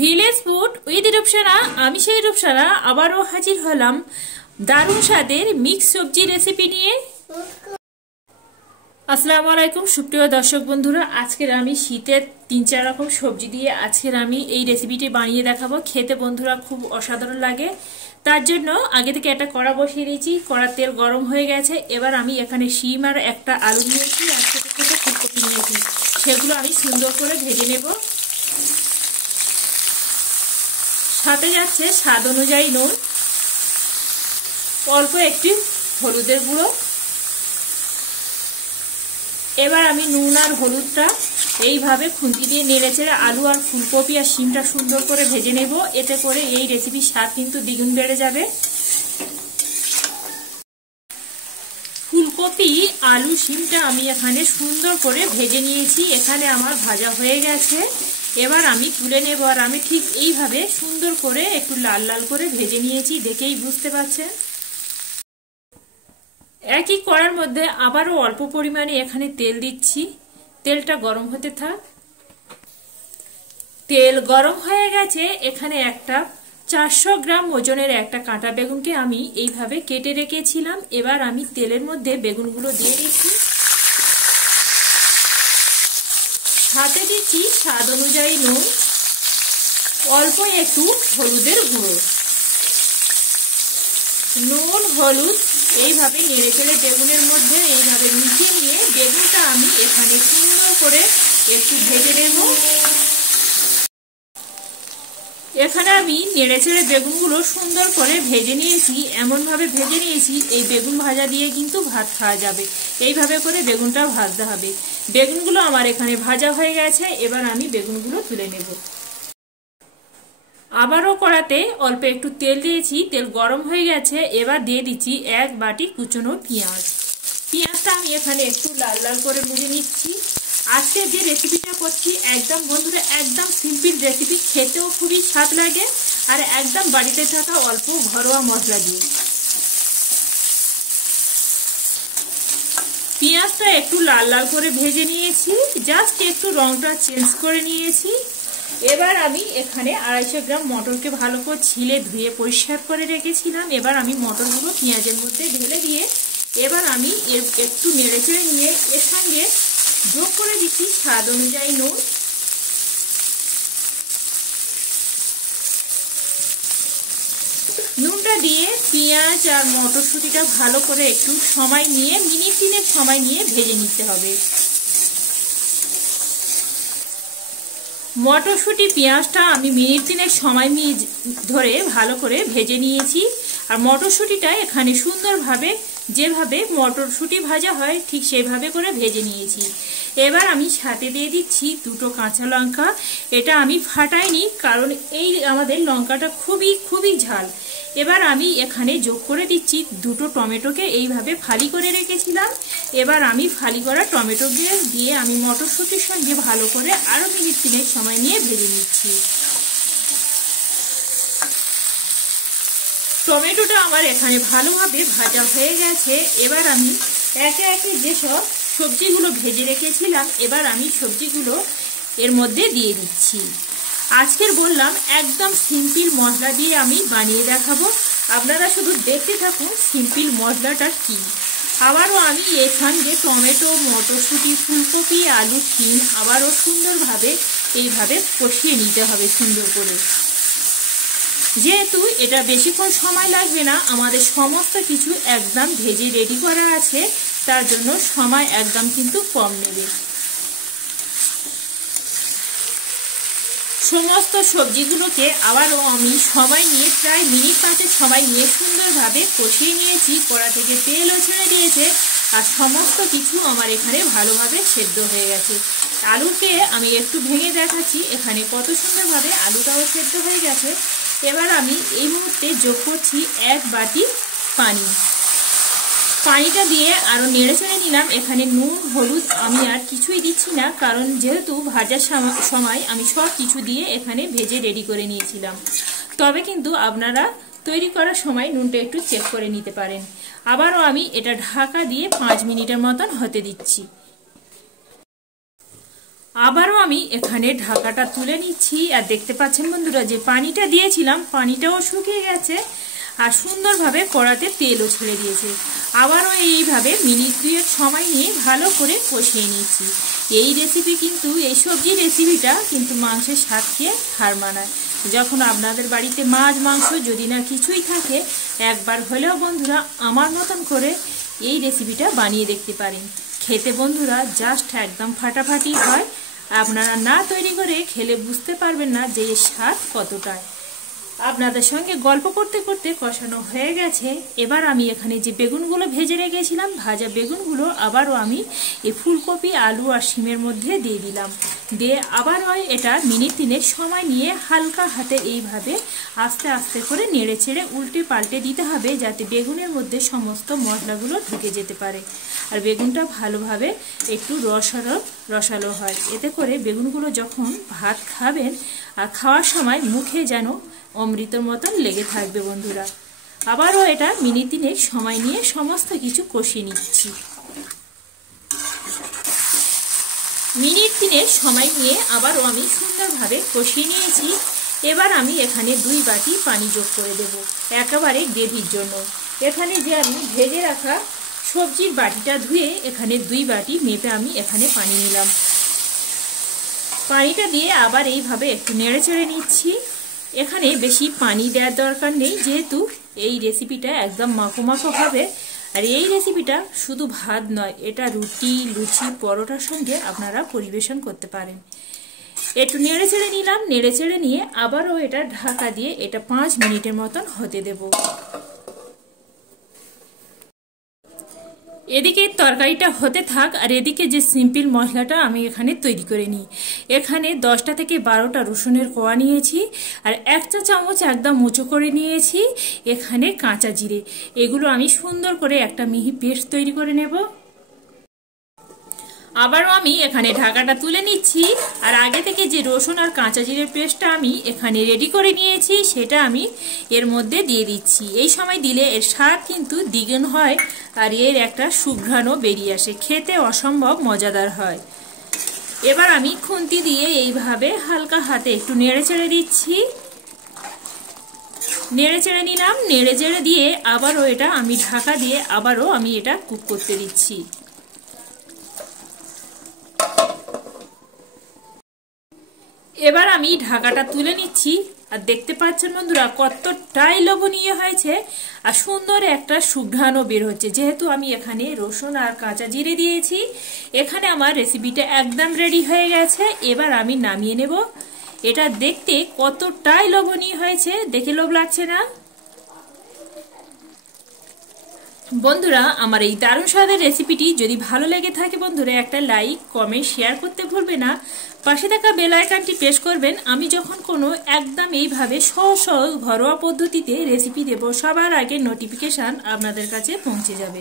Village food with Rupsana. আমি সেই রূপসানা আবারও হাজির হলাম দারুণ স্বাদের মিক্স সবজি রেসিপি নিয়ে। আসসালামু আলাইকুম সুপ্রিয় দর্শক বন্ধুরা, আজকের আমি শীতের 3-4 রকম সবজি দিয়ে আজকের আমি এই রেসিপিটি বানিয়ে দেখাবো। খেতে বন্ধুরা খুব অসাধারণ লাগে। তার জন্য আগে থেকে একটা কড়া বসিয়ে দিয়েছি, কড়ার তেল গরম হয়ে গেছে। এবার আমি এখানে শিম আর একটা আলু নিয়েছি আর ছোটো ছোটো ফুলকপি নিয়েছি, সেগুলো আমি সুন্দর করে ভেজে নেব। সাথে যাচ্ছে স্বাদ অনুযায়ী নুন, অল্প একটু হলুদের গুঁড়ো। এবার আমি নুন আর হলুদটা এইভাবে খুন্তি দিয়ে নেড়েচেড়ে আলু আর ফুলকপি আর শিমটা সুন্দর করে ভেজে নেব। এতে করে এই রেসিপির স্বাদ কিন্তু দ্বিগুণ বেড়ে যাবে। ফুলকপি আলু শিমটা আমি এখানে সুন্দর করে ভেজে নিয়েছি, এখানে আমার ভাজা হয়ে গেছে। এবার আমি তুলে নেব। আর আমি ঠিক এইভাবে সুন্দর করে একটু লাল লাল করে ভেজে নিয়েছি, দেখেই বুঝতে পারছেন। একই কড়ার মধ্যে আবারও অল্প পরিমাণে এখানে তেল দিচ্ছি, তেলটা গরম হতে থাক। তেল গরম হয়ে গেছে। এখানে একটা 400 গ্রাম ওজনের একটা কাঁটা বেগুনকে আমি এইভাবে কেটে রেখেছিলাম। এবার আমি তেলের মধ্যে বেগুনগুলো দিয়ে দিচ্ছি, সাথে দিচ্ছি স্বাদ অনুযায়ী নুন, অল্প একটু হলুদের গুঁড়ো। নুন হলুদ এইভাবে নেড়ে চেড়ে বেগুনের মধ্যে এইভাবে মিশিয়ে নিয়ে বেগুনটা আমি এখানে সুন্দর করে একটু ভেজে নেব। এখানে আমি নেড়ে চেড়ে বেগুনগুলো সুন্দর করে ভেজে নিয়েছি, এমনভাবে ভেজে নিয়েছি এই বেগুন ভাজা দিয়ে কিন্তু ভাত খাওয়া যাবে। এইভাবে করে বেগুনটা ভাজতে হবে। বেগুনগুলো আমার এখানে ভাজা হয়ে গেছে। এবার আমি বেগুনগুলো তুলে নেব। আবারও কড়াতে অল্প একটু তেল দিয়েছি, তেল গরম হয়ে গেছে। এবার দিয়ে দিচ্ছি 1 বাটি কুচনো পেঁয়াজ। পেঁয়াজটা আমি এখানে একটু লাল লাল করে ভেজে নিচ্ছি। আজকে যে রেসিপিটা করছি একদম বন্ধুরা একদম সিম্পল রেসিপি, খেতেও খুবই স্বাদ লাগে আর একদম বাড়িতে থাকা অল্প ঘরোয়া মশলা দিয়ে। পেঁয়াজটা একটু লাল লাল করে ভেজে নিয়েছি, জাস্ট একটু রংটা চেঞ্জ করে নিয়েছি। এবার আমি এখানে 250 গ্রাম মটরকে ভালো করে ছিলে ধুয়ে পরিষ্কার করে রেখেছিলাম। এবার আমি মটরগুলো পেঁয়াজের মধ্যে ঢেলে দিয়ে এবার আমি একটু নেড়েচেড়ে নিয়ে এর সঙ্গে যোগ করে দিচ্ছি স্বাদ অনুযায়ী নুন, নুনটা দিয়ে পেঁয়াজ আর মটরশুঁটিটা ভালো করে একটু সময় নিয়ে মিনিট 3 সময় নিয়ে ভেজে নিতে হবে। মটরশুঁটি পেঁয়াজটা আমি মিনিট 3 সময় ধরে ভালো করে ভেজে নিয়েছি। আর মটরশুঁটিটা এখানে সুন্দরভাবে যেভাবে মটরশুঁটি ভাজা হয় ঠিক সেইভাবে করে ভেজে নিয়েছি। এবার আমি সাথে দিয়ে দিচ্ছি 2টো কাঁচা লঙ্কা। এটা আমি ফাটাইনি, কারণ এই আমাদের লঙ্কাটা খুবই ঝাল। এবার আমি এখানে যোগ করে দিচ্ছি 2টো টমেটোকে এইভাবে ফালি করে রেখেছিলাম। এবার আমি ফালি করা টমেটো দিয়ে আমি মটরশুঁটির সঙ্গে ভালো করে আরও মিনিট 3 সময় নিয়ে ভেজে নিচ্ছি। টমেটোটা আমার এখানে ভালোভাবে ভাজা হয়ে গেছে। এবার আমি একে একে যেসব সবজিগুলো ভেজে রেখেছিলাম এবার আমি সবজিগুলো এর মধ্যে দিয়ে দিচ্ছি। আজকের বললাম একদম সিম্পল মশলা দিয়ে আমি বানিয়ে দেখাবো, আপনারা শুধু দেখতে থাকুন সিম্পল মশলাটা কি। আবারও আমি এর সঙ্গে টমেটো, মটরশুঁটি, ফুলকপি, আলু, শিম আবারও সুন্দরভাবে এইভাবে কষিয়ে নিতে হবে সুন্দর করে। যেহেতু এটা বেশিক্ষণ সময় লাগবে না, আমাদের সমস্ত কিছু একদম ভেজে রেডি করা আছে, তার জন্য সময় একদম কিন্তু কম নেবে। সমস্ত সবজিগুলোকে আবারও আমি সময় নিয়ে প্রায় মিনিট 5 সময় নিয়ে সুন্দরভাবে কষিয়ে নিয়েছি। কড়া থেকে তেলও ছেড়ে দিয়েছে আর সমস্ত কিছু আমার এখানে ভালোভাবে সেদ্ধ হয়ে গেছে। আলুকে আমি একটু ভেঙে দেখাচ্ছি এখানে কত সুন্দরভাবে আলুটাও সেদ্ধ হয়ে গেছে। এবার আমি এই মুহূর্তে যোগ করছি 1 বাটি পানি। পানিটা দিয়ে আরও নেড়ে চেড়ে নিলাম। এখানে নুন হলুদ আমি আর কিছুই দিচ্ছি না, কারণ যেহেতু ভাজার সময় আমি সব কিছু দিয়ে এখানে ভেজে রেডি করে নিয়েছিলাম। তবে কিন্তু আপনারা তৈরি করার সময় নুনটা একটু চেক করে নিতে পারেন। আবারও আমি এটা ঢাকা দিয়ে 5 মিনিটের মতন হতে দিচ্ছি। আবারও আমি এখানে ঢাকাটা তুলে নিচ্ছি। আর দেখতে পাচ্ছেন বন্ধুরা যে পানিটা দিয়েছিলাম, পানিটাও শুকিয়ে গেছে আর সুন্দরভাবে কড়াতে তেলও ছেড়ে দিয়েছে। আবারও এইভাবে মিনিট 2 সময় নিয়ে ভালো করে কষিয়ে নিচ্ছি। এই রেসিপি কিন্তু, এই সবজির রেসিপিটা কিন্তু মাংসের স্বাদকে হার মানায়। যখন আপনাদের বাড়িতে মাছ মাংস যদি না কিছুই থাকে, একবার হলেও বন্ধুরা আমার মতন করে এই রেসিপিটা বানিয়ে দেখতে পারেন। খেতে বন্ধুরা জাস্ট একদম ফাটাফাটি হয়। আপনারা না তৈরি করে খেলে বুঝতে পারবেন না যে এর স্বাদ কতটা। আপনাদের সঙ্গে গল্প করতে করতে কষানো হয়ে গেছে। এবার আমি এখানে যে বেগুনগুলো ভেজে রেখেছিলাম, ভাজা বেগুনগুলো আবারও আমি এই ফুলকপি, আলু আর শিমের মধ্যে দিয়ে দিলাম। দিয়ে আবারও এটা মিনিট 3 সময় নিয়ে হালকা হাতে এইভাবে আস্তে আস্তে করে নেড়ে ছেড়ে উল্টে পাল্টে দিতে হবে, যাতে বেগুনের মধ্যে সমস্ত মশলাগুলো ঢুকে যেতে পারে আর বেগুনটা ভালোভাবে একটু রসালো হয়। এতে করে বেগুনগুলো যখন ভাত খাবেন আর খাওয়ার সময় মুখে যেন অমৃতর মতন লেগে থাকবে বন্ধুরা। আবারও এটা মিনিট 3 সময় নিয়ে সমস্ত কিছু কষিয়ে নিচ্ছি। মিনিট 3 সময় নিয়ে আবারও আমি সুন্দরভাবে কষিয়ে নিয়েছি। এবার আমি এখানে 2 বাটি পানি যোগ করে দেব একেবারে গ্রেভির জন্য। এখানে যে আমি ভেজে রাখা সবজির বাটিটা ধুয়ে এখানে 2 বাটি মেপে আমি এখানে পানি নিলাম। পানিটা দিয়ে আবার এইভাবে একটু নেড়ে চেড়ে নিচ্ছি। এখানে বেশি পানি দেওয়ার দরকার নেই, যেহেতু এই রেসিপিটা একদম মাখো মাখো হবে। আর এই রেসিপিটা শুধু ভাত নয়, এটা রুটি, লুচি, পরোটার সঙ্গে আপনারা পরিবেশন করতে পারেন। একটু নেড়ে চেড়ে নিলাম। নেড়ে চেড়ে নিয়ে আবারও এটা ঢাকা দিয়ে এটা 5 মিনিটের মতন হতে দেব। এদিকে তরকারিটা হতে থাক আর এদিকে যে সিম্পল মশলাটা আমি এখানে তৈরি করে নিই। এখানে 10টা থেকে 12টা রসুনের কোয়া নিয়েছি আর 1 চা চামচ একদম উঁচু করে নিয়েছি এখানে কাঁচা জিরে। এগুলো আমি সুন্দর করে একটা মিহি পেস্ট তৈরি করে নেব। আবারও আমি এখানে ঢাকাটা তুলে নিচ্ছি আর আগে থেকে যে রসুন আর কাঁচা জিরের পেস্টটা আমি এখানে রেডি করে নিয়েছি সেটা আমি এর মধ্যে দিয়ে দিচ্ছি। এই সময় দিলে এর স্বাদ কিন্তু দ্বিগুণ হয় আর এর একটা সুঘ্রাণও বেরিয়ে আসে, খেতে অসম্ভব মজাদার হয়। এবার আমি খুন্তি দিয়ে এইভাবে হালকা হাতে একটু নেড়ে চেড়ে দিচ্ছি। নেড়ে চেড়ে নিলাম। নেড়ে চেড়ে দিয়ে আবারও এটা আমি ঢাকা দিয়ে আবারও আমি এটা কুক করতে দিচ্ছি। এবার আমি ঢাকাটা তুলে নিচ্ছি আর দেখতে পাচ্ছেন বন্ধুরা কতটাই লোভনীয় হয়েছে আর সুন্দর একটা সুঘ্রাণও বের হচ্ছে। যেহেতু আমি এখানে রসুন আর কাঁচা জিরে দিয়েছি, এখানে আমার রেসিপিটা একদম রেডি হয়ে গেছে। এবার আমি নামিয়ে নেব। এটা দেখতে কতটাই লোভনীয় হয়েছে, দেখে লোভ লাগছে না বন্ধুরা? আমার এই দারুণ স্বাদের রেসিপিটি যদি ভালো লেগে থাকে বন্ধুরা, একটা লাইক, কমেন্ট, শেয়ার করতে ভুলবে না। পাশে থাকা বেল আইকনটি প্রেস করবেন। আমি যখন কোনো একদম এইভাবে সহজ ঘরোয়া পদ্ধতিতে রেসিপি দেব, সবার আগে নোটিফিকেশন আপনাদের কাছে পৌঁছে যাবে।